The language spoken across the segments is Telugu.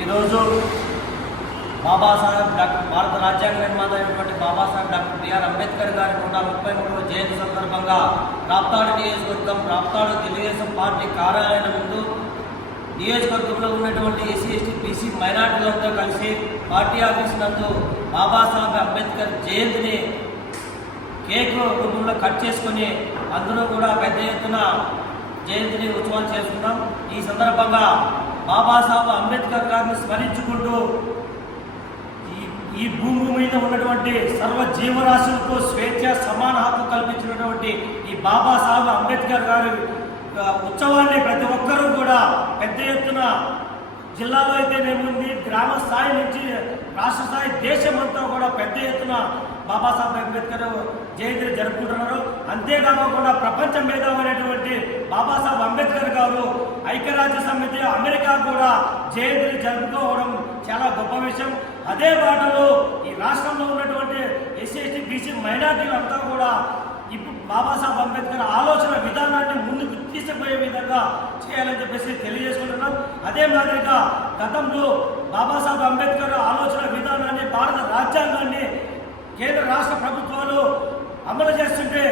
ఈరోజు బాబాసాహెబ్ భారత రాజ్యాంగ నిర్మాత అయినటువంటి బాబాసాహెబ్ డాక్టర్ బిఆర్ అంబేద్కర్ గారి 133వ జయంతి సందర్భంగా రాప్తాడు నియోజకవర్గం రాప్తాడు తెలుగుదేశం పార్టీ కార్యాలయం ముందు నియోజకవర్గంలో ఉన్నటువంటి ఎస్సీ ఎస్టీ బీసీ మైనార్టీలతో కలిసి పార్టీ ఆఫీస్ నందు బాబాసాహెబ్ అంబేద్కర్ జయంతిని కేక్ రూపంలో కట్ చేసుకొని అందరూ కూడా పెద్ద ఎత్తున జయంతిని ఉత్సవాలు చేసుకున్నాం. ఈ సందర్భంగా బాబాసాహెబ్ అంబేద్కర్ గారిని స్మరించుకుంటూ ఈ భూమి మీద ఉన్నటువంటి సర్వ జీవరాశులకు స్వేచ్ఛ సమాన హక్కు కల్పించినటువంటి ఈ బాబాసాహెబ్ అంబేద్కర్ గారి ఉత్సవాన్ని ప్రతి ఒక్కరూ కూడా పెద్ద ఎత్తున జిల్లాలో అయితేనేముంది గ్రామ స్థాయి నుంచి రాష్ట్ర స్థాయి దేశమంతా కూడా పెద్ద ఎత్తున బాబాసాహెబ్ అంబేద్కర్ జయంతిని జరుపుకుంటున్నారు. అంతేకాకుండా ప్రపంచ మేధావైనటువంటి బాబాసాహెబ్ అంబేద్కర్ గారు ఐక్యరాజ్య సమితి అమెరికా కూడా జయంతిని జరుపుకోవడం చాలా గొప్ప విషయం. అదే బాటలో ఈ రాష్ట్రంలో ఉన్నటువంటి ఎస్సీ ఎస్టీ బీసీ మైనార్టీలంతా కూడా ఇప్పుడు బాబాసాహెబ్ అంబేద్కర్ ఆలోచన విధానాన్ని ముందుకు తీసుకుపోయే విధంగా చేయాలని చెప్పేసి తెలియజేసుకుంటున్నాం. అదే మాదిరిగా గతంలో బాబాసాహెబ్ అంబేద్కర్ ఆలోచన విధానాన్ని భారత రాజ్యాంగాన్ని కేంద్ర రాష్ట్ర ప్రభుత్వాలు అమలు చేస్తుంటే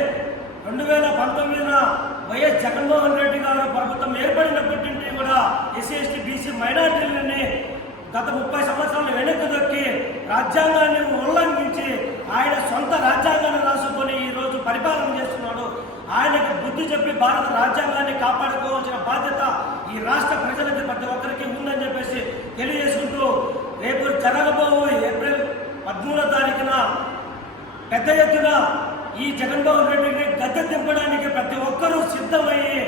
2019 వైఎస్ జగన్మోహన్ రెడ్డి గారు ప్రభుత్వం ఏర్పడినప్పటి నుంచి కూడా ఎస్సీ ఎస్టీ బీసీ మైనార్టీలని గత 30 సంవత్సరాలు వెనక్కి దొక్కి రాజ్యాంగాన్ని ఉల్లంఘించి ఆయన సొంత రాజ్యాంగాన్ని రాసుకొని ఈరోజు పరిపాలన చేస్తున్నాడు. ఆయనకు బుద్ధి చెప్పి భారత రాజ్యాంగాన్ని కాపాడుకోవాల్సిన బాధ్యత ఈ రాష్ట్ర ప్రజలకి ప్రతి ఒక్కరికి ఉందని చెప్పేసి తెలియజేసుకుంటూ రేపు జరగబోవు ఏప్రిల్ 13వ తారీఖున పెద్ద ఎత్తున ఈ జగన్మోహన్ రెడ్డిని గద్దె దింపడానికి ప్రతి ఒక్కరూ సిద్ధమయ్యి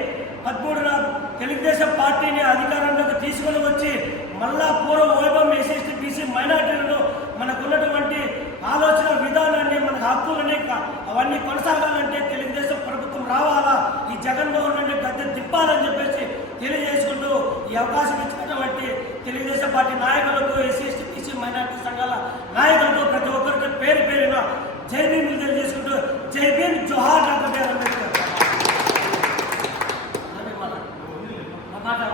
13న తెలుగుదేశం పార్టీని అధికారంలోకి తీసుకొని వచ్చి మళ్ళా పూర్వ వైభవం ఎస్సీ ఎస్టీ బీసీ మైనార్టీలను మనకున్నటువంటి ఆలోచన విధానాన్ని మన హక్కులని అవన్నీ కొనసాగాలంటే తెలుగుదేశం ప్రభుత్వం రావాలా, ఈ జగన్మోహన్ రెడ్డి గద్దె తిప్పాలని చెప్పేసి తెలియజేసుకుంటూ ఈ అవకాశం ఇచ్చినటువంటి తెలుగుదేశం పార్టీ నాయకులకు ఎస్సీ ఎస్టీ బీసీ మైనార్టీ సంఘాల నాయకులకు ప్రతి ఒక్కరికి పేరు పేరున జై భీమ్.